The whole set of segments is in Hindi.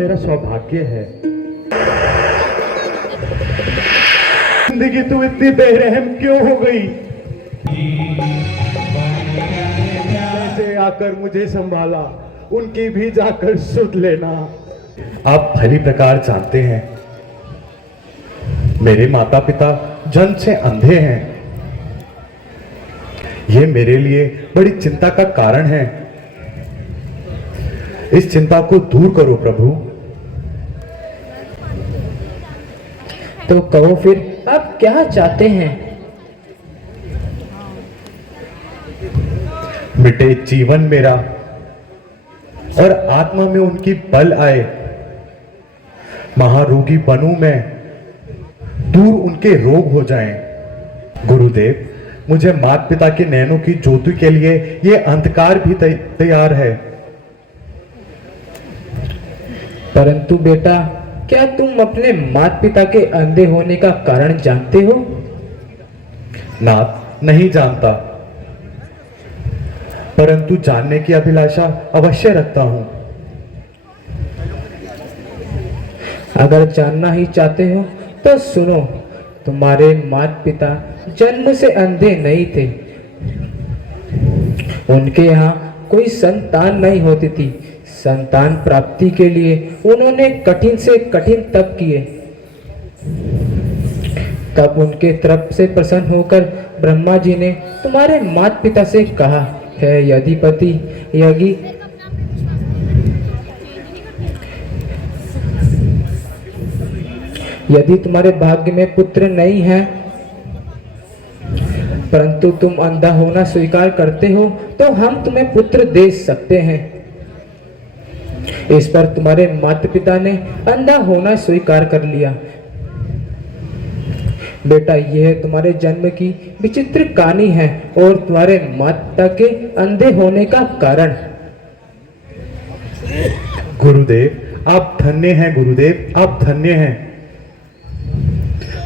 मेरा सौभाग्य है। जिंदगी तू इतनी बेरहम क्यों हो गई? ऐसे आकर मुझे संभाला, उनकी भी जाकर सुध लेना। आप भली प्रकार जानते हैं मेरे माता पिता जन्म से अंधे हैं। ये मेरे लिए बड़ी चिंता का कारण है। इस चिंता को दूर करो प्रभु। तो कहो फिर आप क्या चाहते हैं? मिटे जीवन मेरा और आत्मा में उनकी बल आए। महारोगी बनूं मैं, दूर उनके रोग हो जाएं। गुरुदेव, मुझे माता पिता के नैनों की ज्योति के लिए यह अंधकार भी तैयार है। परंतु बेटा, क्या तुम अपने माता पिता के अंधे होने का कारण जानते हो? नाथ, नहीं जानता, परंतु जानने की अभिलाषा अवश्य रखता हूं। अगर जानना ही चाहते हो तो सुनो, तुम्हारे माता पिता जन्म से अंधे नहीं थे। उनके यहाँ कोई संतान नहीं होती थी। संतान प्राप्ति के लिए उन्होंने कठिन से कठिन तप किए। तब उनके तरफ से प्रसन्न होकर ब्रह्मा जी ने तुम्हारे माता पिता से कहा, है यदिपति यज्ञ, यदि तुम्हारे भाग्य में पुत्र नहीं है, परंतु तुम अंधा होना स्वीकार करते हो, तो हम तुम्हें पुत्र दे सकते हैं। इस पर तुम्हारे माता पिता ने अंधा होना स्वीकार कर लिया। बेटा, यह तुम्हारे जन्म की विचित्र कहानी है और तुम्हारे माता के अंधे होने का कारण। गुरुदेव, आप धन्य हैं। गुरुदेव, आप धन्य हैं।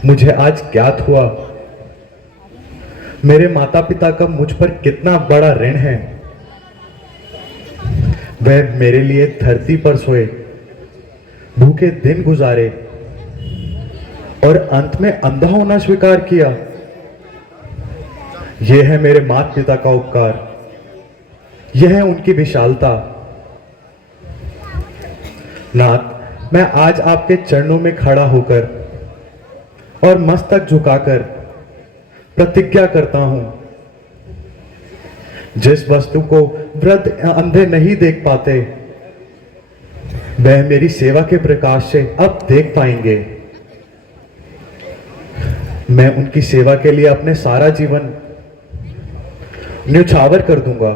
मुझे आज ज्ञात हुआ मेरे माता पिता का मुझ पर कितना बड़ा ऋण है। वह मेरे लिए धरती पर सोए, भूखे दिन गुजारे और अंत में अंधा होना स्वीकार किया। यह है मेरे माता पिता का उपकार, यह है उनकी विशालता। नाथ, मैं आज आपके चरणों में खड़ा होकर और मस्तक झुकाकर प्रतिज्ञा करता हूं, जिस वस्तु को वृद्ध अंधे नहीं देख पाते, वह मेरी सेवा के प्रकाश से अब देख पाएंगे। मैं उनकी सेवा के लिए अपने सारा जीवन न्यौछावर कर दूंगा।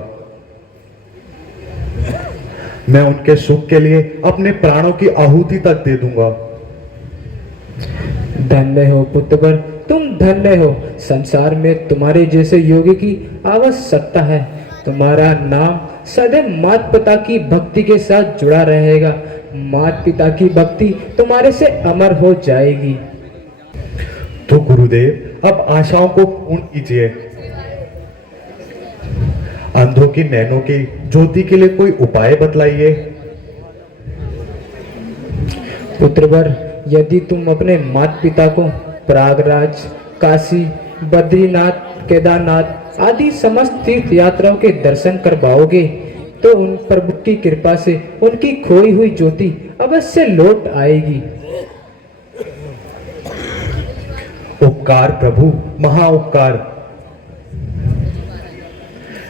मैं उनके सुख के लिए अपने प्राणों की आहुति तक दे दूंगा। धन्य हो पुत्रवर, तुम धन्य हो। संसार में तुम्हारे जैसे योगी की आवश्यकता है। तुम्हारा नाम सदैव माता पिता की भक्ति के साथ जुड़ा रहेगा। माता पिता की भक्ति तुम्हारे से अमर हो जाएगी। तो गुरुदेव, अब आशाओं को पूर्ण कीजिए। अंधों की नैनों की ज्योति के लिए कोई उपाय बतलाइए। पुत्रवर, यदि तुम अपने माता पिता को प्रयागराज, काशी, बद्रीनाथ, केदारनाथ आदि समस्त तीर्थ यात्राओं के दर्शन करवाओगे, तो उन प्रभु की कृपा से उनकी खोई हुई ज्योति अवश्य लौट आएगी। उपकार प्रभु, महा उपकार।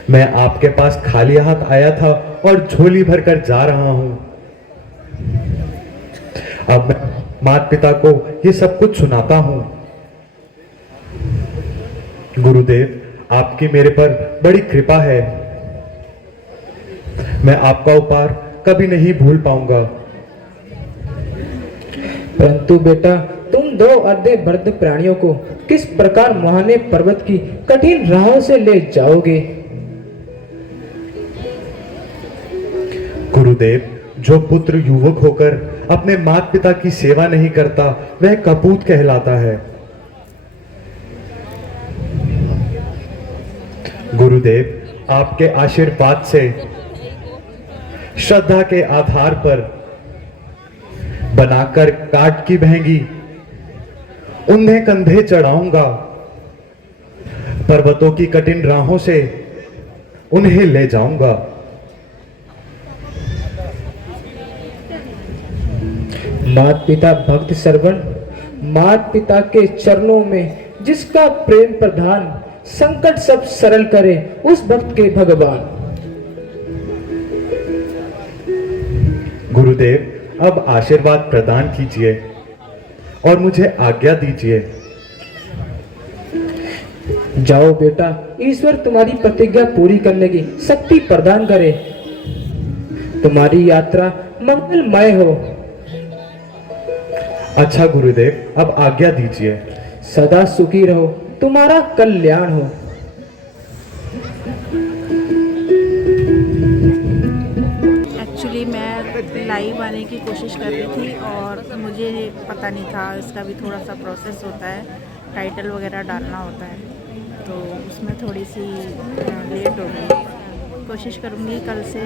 मैं आपके पास खाली हाथ आया था और झोली भरकर जा रहा हूं। अब मैं माता पिता को ये सब कुछ सुनाता हूं। गुरुदेव, आपकी मेरे पर बड़ी कृपा है। मैं आपका उपकार कभी नहीं भूल पाऊंगा। परंतु बेटा, तुम दो अर्धे वृद्ध प्राणियों को किस प्रकार महाने पर्वत की कठिन राहों से ले जाओगे? गुरुदेव, जो पुत्र युवक होकर अपने माता पिता की सेवा नहीं करता, वह कपूत कहलाता है। गुरुदेव, आपके आशीर्वाद से श्रद्धा के आधार पर बनाकर काट की बहेंगी, उन्हें कंधे चढ़ाऊंगा, पर्वतों की कठिन राहों से उन्हें ले जाऊंगा। मात पिता भक्त श्रवण, मात पिता के चरणों में जिसका प्रेम प्रधान, संकट सब सरल करे उस भक्त के भगवान। गुरुदेव अब आशीर्वाद प्रदान कीजिए और मुझे आज्ञा दीजिए। जाओ बेटा, ईश्वर तुम्हारी प्रतिज्ञा पूरी करने की शक्ति प्रदान करे। तुम्हारी यात्रा मंगलमय हो। अच्छा गुरुदेव अब आज्ञा दीजिए। सदा सुखी रहो, तुम्हारा कल्याण हो। एक्चुअली मैं लाइव आने की कोशिश कर रही थी और मुझे पता नहीं था, इसका भी थोड़ा सा प्रोसेस होता है, टाइटल वगैरह डालना होता है, तो उसमें थोड़ी सी लेट हो गई। कोशिश करूँगी कल से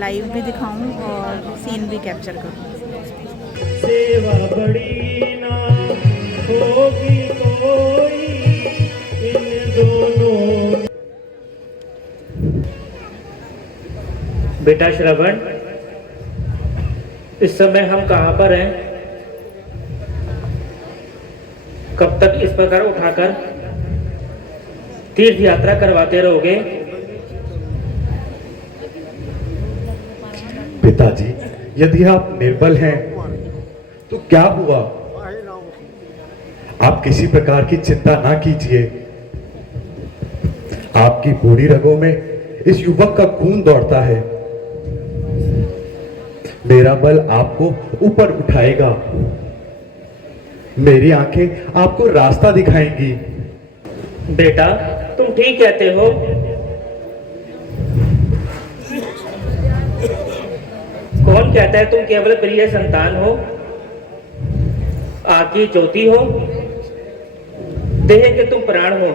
लाइव भी दिखाऊं और सीन भी कैप्चर करूँ। सेवा बड़ी ना होगी कोई इन दोनों। बेटा श्रवण, इस समय हम कहाँ पर हैं? कब तक इस प्रकार उठाकर तीर्थ यात्रा करवाते रहोगे? पिताजी यदि आप निर्बल हैं तो क्या हुआ, आप किसी प्रकार की चिंता ना कीजिए। आपकी बूढ़ी रगों में इस युवक का खून दौड़ता है। मेरा बल आपको ऊपर उठाएगा, मेरी आंखें आपको रास्ता दिखाएंगी। बेटा तुम ठीक कहते हो। कौन कहता है तुम केवल प्रिय संतान हो, आँख की ज्योति हो, देह के तुम प्राण हो।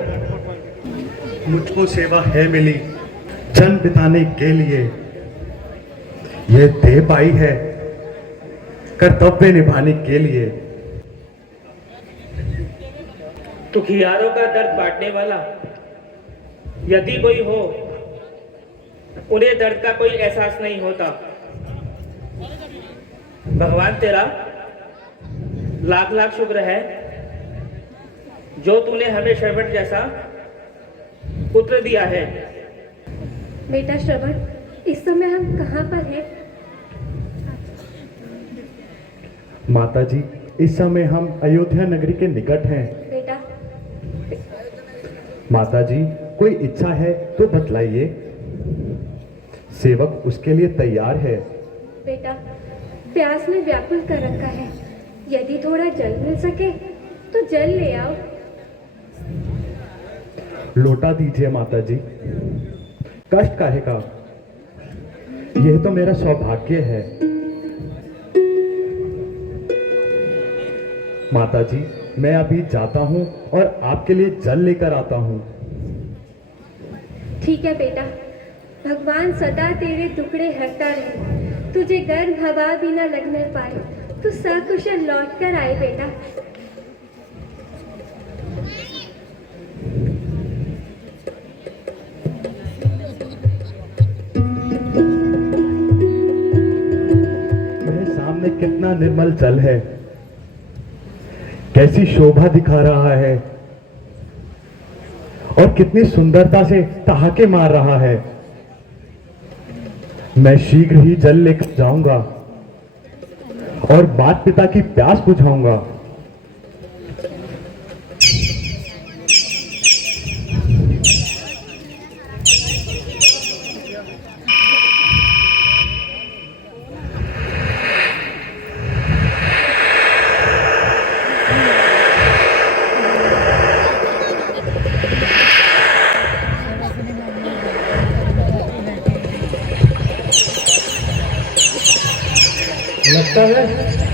मुझको सेवा है मिली जन बिताने के लिए, यह देह पाई है कर्तव्य निभाने के लिए। दुखियारों का दर्द बांटने वाला यदि कोई हो, उन्हें दर्द का कोई एहसास नहीं होता। भगवान तेरा लाख लाख शुक्र है जो तूने हमें श्रवण जैसा पुत्र दिया है। बेटा श्रवण, इस समय हम कहाँ पर हैं? माता जी इस समय हम अयोध्या नगरी के निकट हैं। बेटा माता जी कोई इच्छा है तो बतलाइए, सेवक उसके लिए तैयार है। बेटा प्यास में व्याकुल कर रखा है, यदि थोड़ा जल मिल सके तो जल ले आओ। लोटा दीजिए माता जी, कष्ट काहे का, यह तो मेरा सौभाग्य है। माता जी मैं अभी जाता हूं और आपके लिए जल लेकर आता हूं। ठीक है बेटा, भगवान सदा तेरे टुकड़े हरता रहे, तुझे गर्भ हवा भी न लगने पाए, तू सकुशल लौट कर आए बेटा। मेरे सामने कितना निर्मल जल है, कैसी शोभा दिखा रहा है और कितनी सुंदरता से ठहाके मार रहा है। मैं शीघ्र ही जल लेकर जाऊंगा और माता पिता की प्यास बुझाऊंगा। लगता है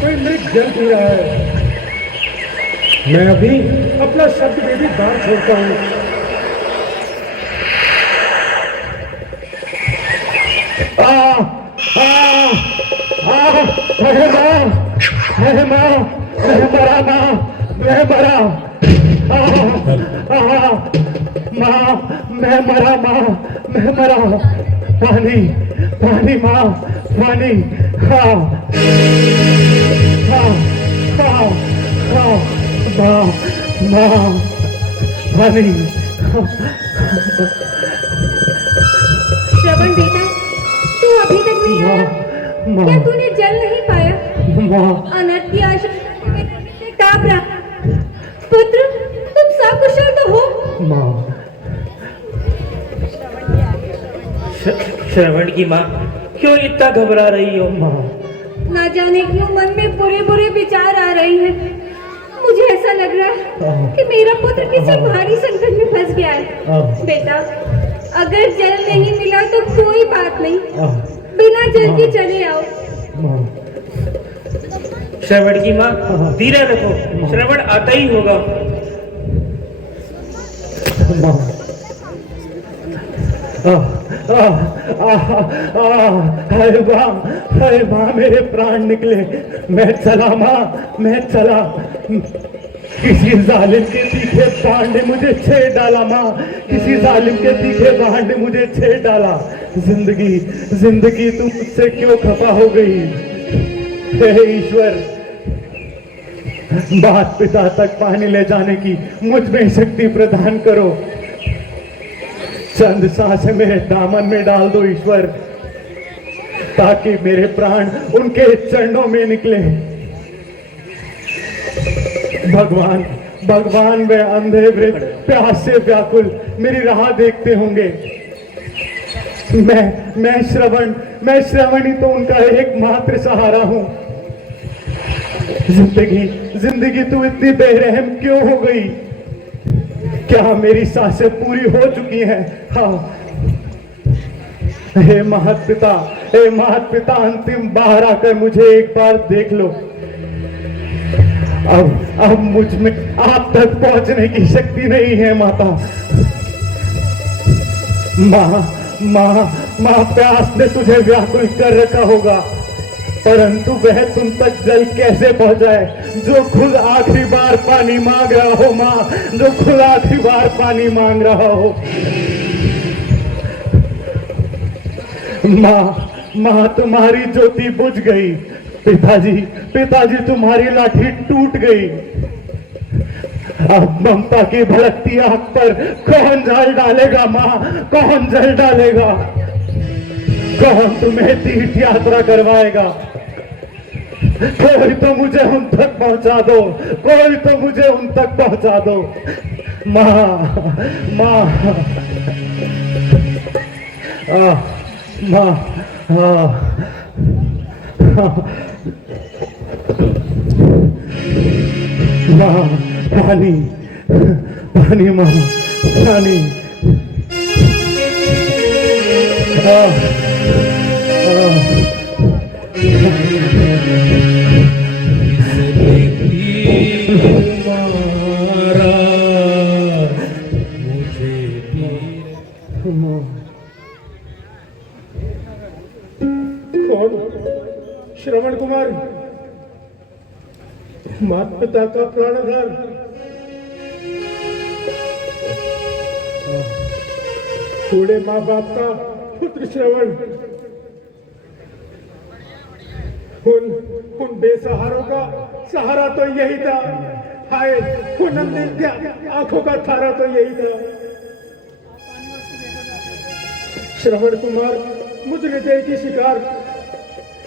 कोई मृत जल पी रहा है। मैं अभी अपना शब्द देवी बाहर छोड़ता हूँ। भगवान मैं मरा माँ, मैं मरा। माँ, मैं मरा माँ, मैं मरा। पानी, पानी माँ, पानी। हाँ, हाँ, हाँ, हाँ, माँ, माँ, पानी। श्रवण बेटा, तू अभी तक नहीं आया? माँ, क्या तूने जल नहीं पाया? माँ, अनर्थ की आशा से कांप रहा। पुत्र, तुम सकुशल तो हो? माँ, श्रवण की माँ, क्यों इतना घबरा रही हो? माँ, ना जाने क्यों मन में बुरे बुरे विचार आ रहे हैं। मुझे ऐसा लग रहा है कि मेरा पुत्र किसी भारी संकट में फंस गया है। बेटा, अगर जल नहीं मिला तो कोई बात नहीं, बिना जल के चले आओ। श्रवण की माँ, धीरे रखो, श्रवण आता ही होगा। माँ, हाय माँ, मेरे प्राण निकले। मैं चला माँ, मैं चला। किसी जालिम के तीखे बाण ने मुझे छेड़ डाला माँ, किसी जालिम के तीखे बाण ने मुझे छेड़ डाला। जिंदगी, जिंदगी तू मुझसे क्यों खफा हो गई? हे ईश्वर, माता पिता तक पानी ले जाने की मुझ में शक्ति प्रदान करो। चंद सांसें मेरे दामन में डाल दो ईश्वर, ताकि मेरे प्राण उनके चरणों में निकले। भगवान, भगवान वे अंधे वृद्ध प्यास से व्याकुल मेरी राह देखते होंगे। मैं श्रवण ही तो उनका एकमात्र सहारा हूं। जिंदगी तू इतनी बेरहम क्यों हो गई? क्या मेरी सांसें पूरी हो चुकी हैं? हाँ, हे महत्पिता, हे महत्पिता, अंतिम बाहर आकर मुझे एक बार देख लो। अब मुझ में आप तक पहुंचने की शक्ति नहीं है माता। माँ, प्यास ने तुझे व्याकुल कर रखा होगा, परंतु वह तुम तक जल कैसे पहुंचाए जो खुद आखिरी बार पानी मांग रहा हो? माँ, जो खुद आखिरी बार पानी मांग रहा हो। माँ, तुम्हारी ज्योति बुझ गई। पिताजी, तुम्हारी लाठी टूट गई। अब ममता की भड़कती आग पर कौन जल डालेगा? माँ, कौन जल डालेगा? कौन तुम्हें तीर्थ यात्रा करवाएगा? कोई तो मुझे उन तक पहुंचा दो, कोई तो मुझे उन तक पहुंचा दो। माँ, पानी, माँ, पानी। श्रवण कुमार, माता पिता का प्राणाधार, बूढ़े माँ बाप का पुत्र श्रवण, उन बेसहारों का सहारा तो यही था। हाय, उन अंधे आंखों का तारा तो यही था। श्रवण कुमार, मुझ हृदय की शिकार,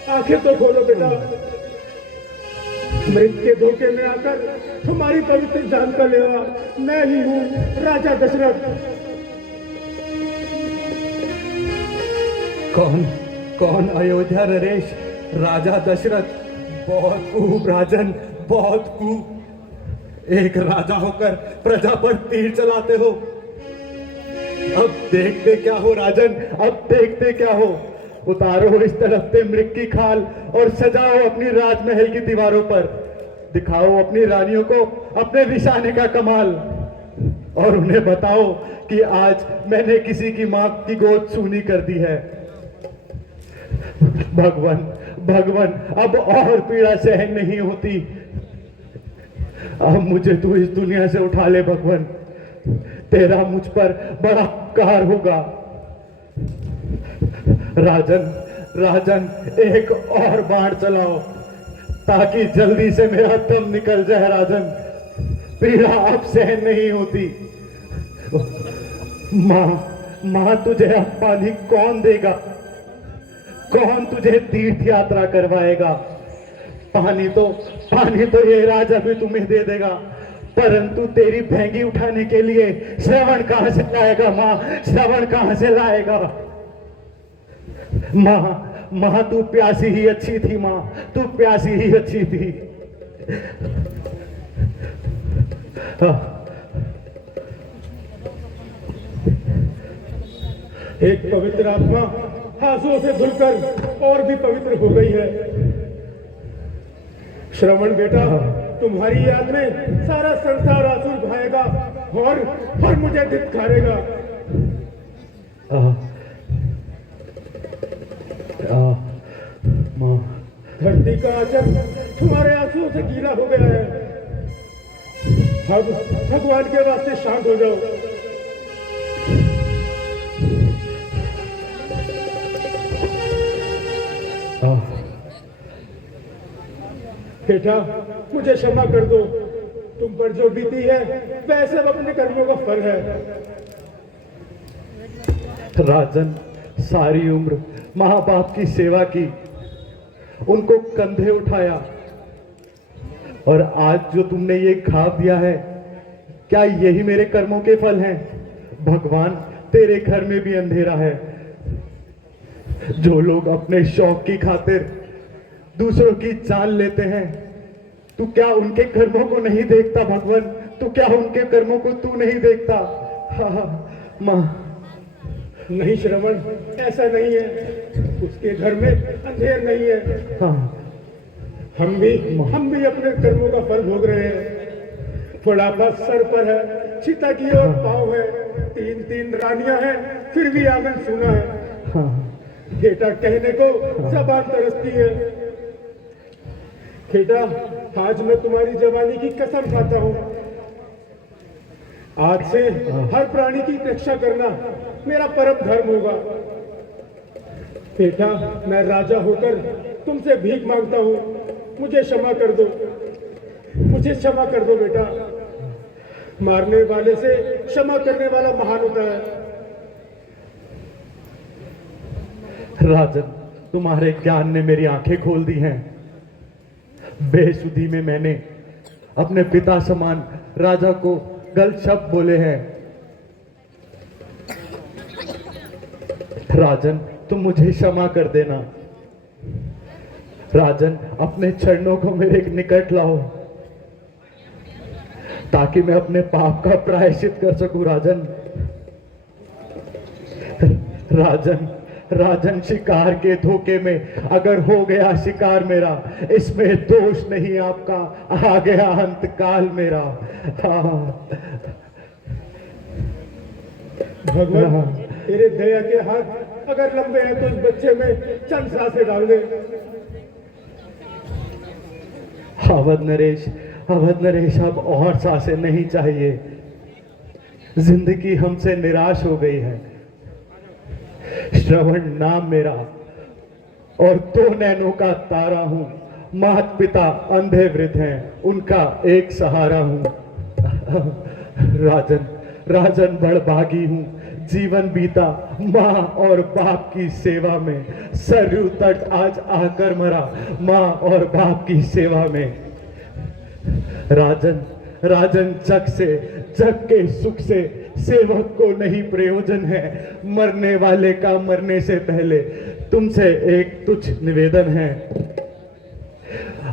आंखें तो खोलो बेटा। मृत्यु के धोखे में आकर तुम्हारी पवित्र जान का लेवा मैं ही हूँ, राजा दशरथ। कौन अयोध्या नरेश, राजा दशरथ? बहुत खूब राजन, बहुत खूब। एक राजा होकर प्रजा पर तीर चलाते हो। अब देखते क्या हो राजन, अब देखते क्या हो? उतारो इस तड़पते मृग की खाल और सजाओ अपनी राजमहल की दीवारों पर। दिखाओ अपनी रानियों को अपने निशाने का कमाल, और उन्हें बताओ कि आज मैंने किसी की मां की गोद सूनी कर दी है। भगवान अब और पीड़ा सहन नहीं होती। अब मुझे तू इस दुनिया से उठा ले भगवान, तेरा मुझ पर बड़ा उपकार होगा। राजन राजन एक और बाण चलाओ ताकि जल्दी से मेरा दम निकल जाए। राजन पीड़ा अब सहन नहीं होती। मां तुझे अब पानी कौन देगा? कौन तुझे तीर्थ यात्रा करवाएगा? पानी तो ये राजा भी तुम्हें दे देगा, परंतु तेरी भेंगी उठाने के लिए श्रवण कहां से लाएगा? मां श्रवण कहां से लाएगा? मां तू प्यासी ही अच्छी थी। मां तू प्यासी ही अच्छी थी। एक पवित्र आत्मा आंसुओं से धुलकर और भी पवित्र हो गई है। श्रवण बेटा, तुम्हारी याद में सारा संसार आंसू बहाएगा और मुझे धिक्कारेगा। धरती का आंचल तुम्हारे आंसुओं से गीला हो गया है। अब भगवान के वास्ते शांत हो जाओ। बेटा, मुझे क्षमा कर दो। तुम पर जो बीती है वह सब अपने कर्मों का फल है। राजन सारी उम्र माँ बाप की सेवा की, उनको कंधे उठाया, और आज जो तुमने ये खाब दिया है, क्या यही मेरे कर्मों के फल हैं? भगवान तेरे घर में भी अंधेरा है। जो लोग अपने शौक की खातिर दूसरों की जान लेते हैं, तू क्या उनके कर्मों को नहीं देखता? भगवान तू क्या उनके कर्मों को तू नहीं देखता? मां नहीं श्रवण, ऐसा नहीं है। उसके घर में अंधेर नहीं है। हाँ, हम भी अपने कर्मों का फल भोग रहे हैं। बुढ़ापा सर पर है, चिता की ओर पाँव है, तीन रानियां हैं, फिर भी आंगन सूना है। हाँ, बेटा, कहने को जबान तरसती है। बेटा, आज मैं तुम्हारी जवानी की कसम खाता हूँ। आज से हर प्राणी की रक्षा करना मेरा परम धर्म होगा। बेटा, मैं राजा होकर तुमसे भीख मांगता हूँ। मुझे क्षमा कर दो, मुझे क्षमा कर दो बेटा। मारने वाले से क्षमा करने वाला महान होता है। राजन, तुम्हारे ज्ञान ने मेरी आंखें खोल दी हैं। बेसुधी में मैंने अपने पिता समान राजा को गलत शब्द बोले हैं। राजन, तुम मुझे क्षमा कर देना। राजन, अपने चरणों को मेरे निकट लाओ ताकि मैं अपने पाप का प्रायश्चित कर सकूं। राजन, शिकार के धोखे में अगर हो गया शिकार मेरा, इसमें दोष नहीं आपका, आ गया अंतकाल मेरा। भगवान, तेरे दया के हाथ अगर लंबे हैं तो इस बच्चे में चंद सांसें डाल दे। अवध नरेश, अब और सांसें नहीं चाहिए। जिंदगी हमसे निराश हो गई है। श्रवण नाम मेरा और 2 नैनों का तारा हूं। माता पिता अंधे वृद्ध हैं, उनका एक सहारा हूं। राजन बड़भागी हूं। जीवन बीता माँ और बाप की सेवा में। सरयू तट आज आकर मरा माँ और बाप की सेवा में। राजन, जग के सुख से सेवक को नहीं प्रयोजन है। मरने वाले का मरने से पहले तुमसे एक तुच्छ निवेदन है।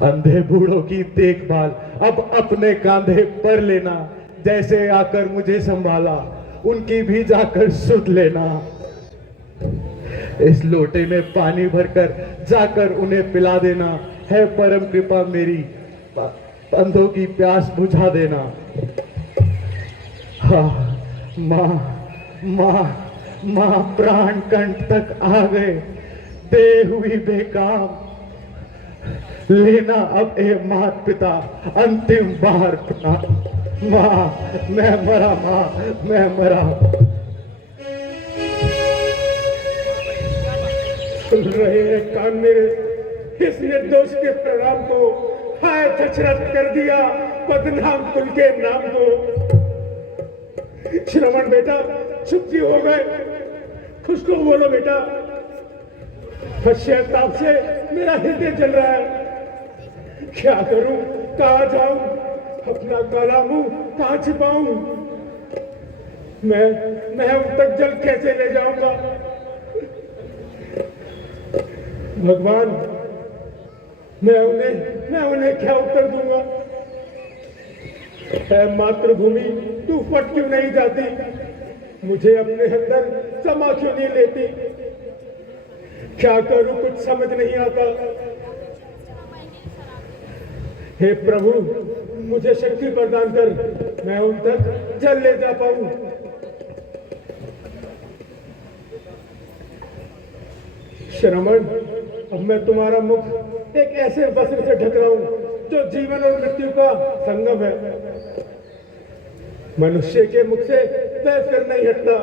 अंधे बूढ़ों की देखभाल अब अपने कांधे पर लेना। जैसे आकर मुझे संभाला, उनकी भी जाकर सुध लेना। इस लोटे में पानी भरकर जाकर उन्हें पिला देना। है परम कृपा मेरी, अंधों की प्यास बुझा देना। हाँ, माँ प्राण कंठ तक आ गए। दे हुई बेकाम, लेना अब ए मात पिता अंतिम बार पिता। माँ मैं मरा, माँ मैं मरा। सुन रहे हैं कान मेरे, इस निर्दोष के प्रणाम को, हाय दशरथ कर दिया बदनाम कुल के नाम को। श्रवण बेटा चुप क्यों हो गए, खुश को बोलो बेटा। पश्चाताप से मेरा हृदय जल रहा है, क्या करूं कहाँ जाऊं, अपना काला मुंह कहाँ छिपाऊं। मैं उन तक जल कैसे ले जाऊंगा। भगवान मैं उन्हें क्या उत्तर दूंगा। है मातृभूमि तू फट क्यों नहीं जाती, मुझे अपने अंदर समा क्यों नहीं लेती। क्या करूं कुछ समझ नहीं आता। हे प्रभु मुझे शक्ति प्रदान कर, मैं उन तक जल ले जा पाऊं। श्रमण अब मैं तुम्हारा मुख एक ऐसे वस्त्र से ढक रहा हूं जो जीवन और मृत्यु का संगम है। मनुष्य के मुख से वह फिर नहीं हटता।